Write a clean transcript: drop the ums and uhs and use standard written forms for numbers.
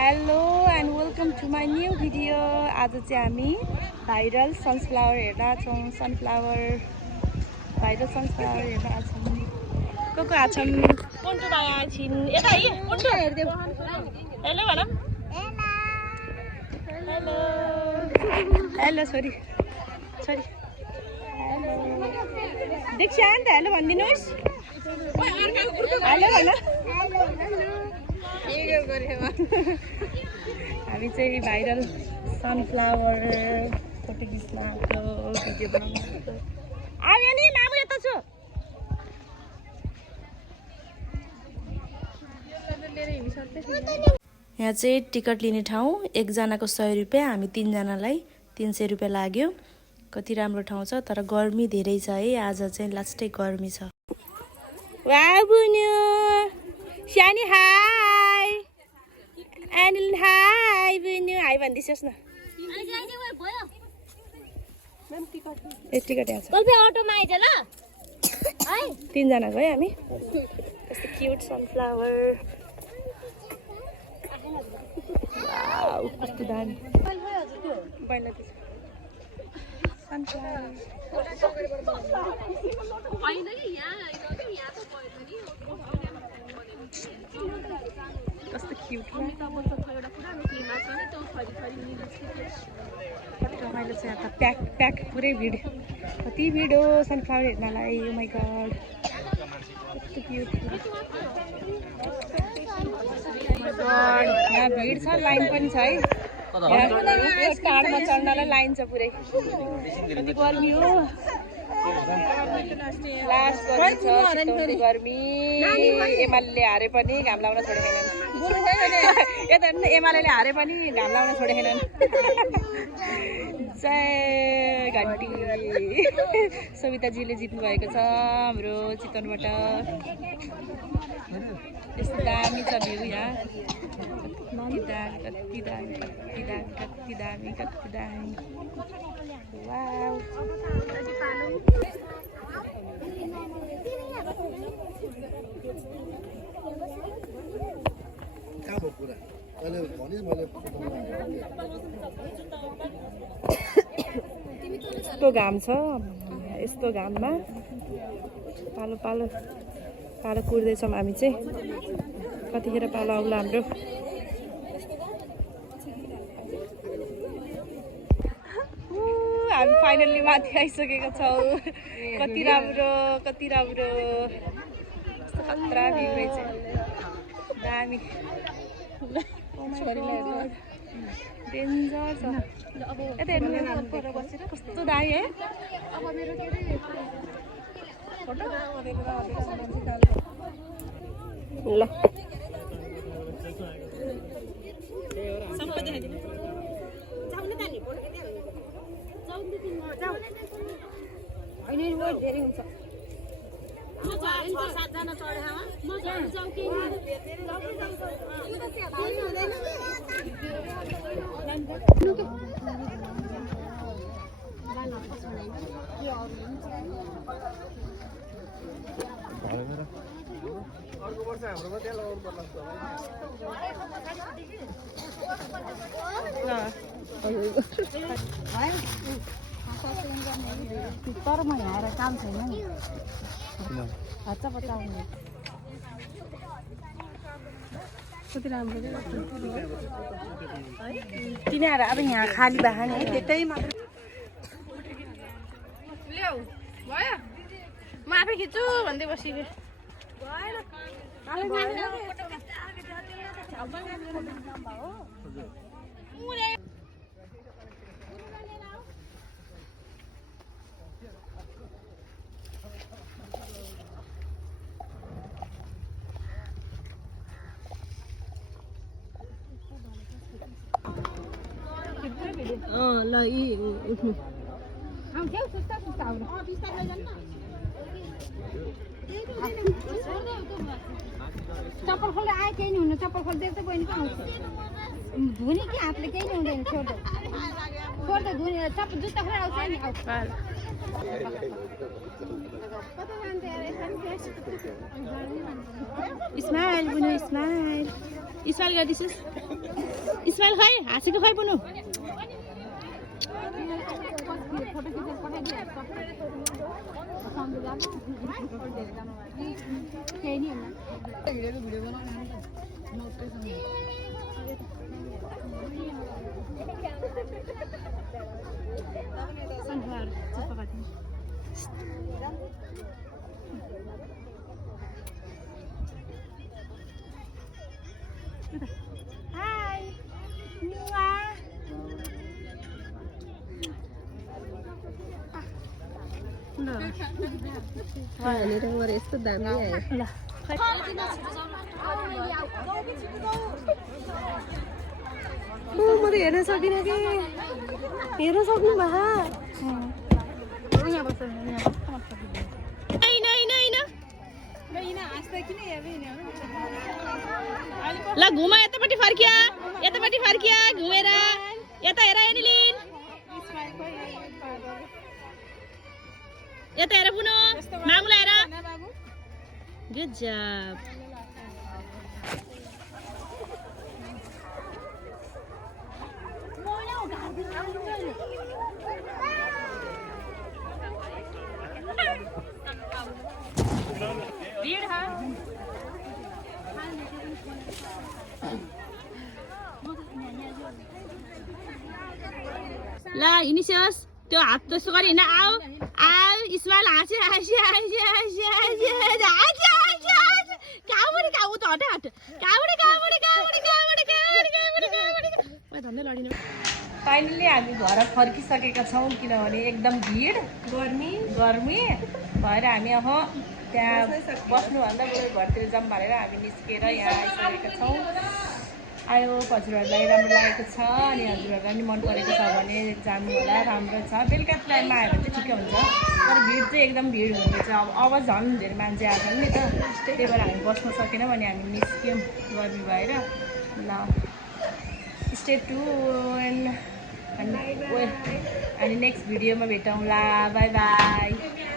Hello and welcome to my new video. आज चाहिँ हामी भाइरल सनफ्लावर हेर्न छौँ। भाइरल सनफ्लावर हेर्न छौँ। को आछौँ? पन्टु माया छिन्। यता है पन्टु हेर्देऊ। हेलो भन। हेलो हेलो छोरी छोरी हेलो देख्छ नि त हेलो भनिदिनुहोस्। हेलो भन। हामी चाहिँ भाइरल सनफ्लावर फोटो खिच्न आएको भिडियो बनाउनु आयो नि मामु यता छु। यहाँ चाहिँ टिकट लिने ठाउँ एकजनाको 100 रुपियाँ, हामी 3 जनालाई 300 रुपियाँ लाग्यो। कति राम्रो ठाउँ छ, तर गर्मी धेरै छ है। आज चाहिँ लास्टै गर्मी छ। वाउ बुन्यो सानी हाई एनिल हाई बुन्यो हाई भन्दिसोस् न। टिकट यहाँ छ। अटोमा आइज ल है 3 जना गयो हामी। कस्तो क्युट सनफ्लावर। वाउ कस्तो दामी। कस्तो क्युट रमाइलो छ यहाँ त। प्याक पुरै भिड। कति भिड हो सनफ्लावर हेर्नलाई। ओ माई गड कस्तो क्युट। यहाँ भिड छ, लाइन पनि छ है। यस पाहाडमा चढ्नलाई लाइन छ पुरै। कति गर्मी हो। लास्ट गर्मी एमाले हारे पनि घाम लाउन छोडेनन्। यता एमाले हारे पनि घाम लाउन छोडेनन्। जय घन्टी। सविताजीले जित्नु भएको छ हाम्रो चितवनबाट। यस्तो दामी छ भ्यू यहाँ। कति दामी। वाउ यस्तो घाम छ। यस्तो घाममा पालो कुर्दैछौँ हामी चाहिँ। कतिखेर पालो आउला हाम्रो। हामी फाइनल्ली माथि आइसकेका छौँ। कति राम्रो कस्तो खतरा भ्यू रहेछ। दामी डेन्जर छ। यता हेर्नु कस्तो दामी है। ल तर म यहाँ आएर काम छैन नि। हच्चा पचाउने कति राम्रो तिनीहरू अब यहाँ खाली भएन है। त्यतै मात्र ल्याऊ भयो। म आफै खिच्छु भन्दै बसिदिएँ। ल यी उठ्नु चप्पल खोल्दै आयो केही नहीं हुनु। चप्पल खोल्दै त बहिनी कहाँ आउँछ धुने कि हातले केही नहीं हुँदैन। छोड्दै धुने चप्पल जुत्ता खोलेर आउँछ नि। स्माइल बुनु स्माइल। स्माइल गरिदिनुहोस् स्माइल खै हाँसेको खै पुनु फोटो खिचेर पठाइदिए केही नि हाई यस्तो दामी आयो ल म त हेर्न सकिनँ कि हेर्न सक्नु भए ल घुमा यतापट्टि फर्किया घुमेर यता हेर एनिलिन यता हेर पुनो मामुला हेर गुड जब ल हिँडिसियोस् त्यो हात त्यसो गरी हिँड आऊ आऊ स्माइल हाँसी हाँसी हाँसी हाँसी हाँसी हाँसी हाँसी हाँसी कहाँबाट कहाँ उ त हट हट कहाँबाट धन्दै लडिनु फाइनली हामी घर फर्किसकेका छौँ किनभने एकदम भिड गर्मी भएर हामी अब त्यहाँ बस्नुभन्दा बरु घरतिर जाऊँ भनेर हामी निस्केर यहाँ आइसकेका छौँ आयो हजुरहरूलाई राम्रो लागेको छ अनि हजुरहरूलाई पनि मन परेको छ भने जानु होला राम्रो छ बेलुका टाइममा आयो भने चाहिँ ठिकै हुन्छ तर भिड चाहिँ एकदम भिड हुँदैछ अब झन् धेरै मान्छे आएको नि त त्यही भएर हामी बस्न सकेनौँ अनि हामी निस्क्यौँ गर्मी भएर ल स्टे ट्युन अनि नेक्स्ट भिडियोमा भेटौँला बाई बाई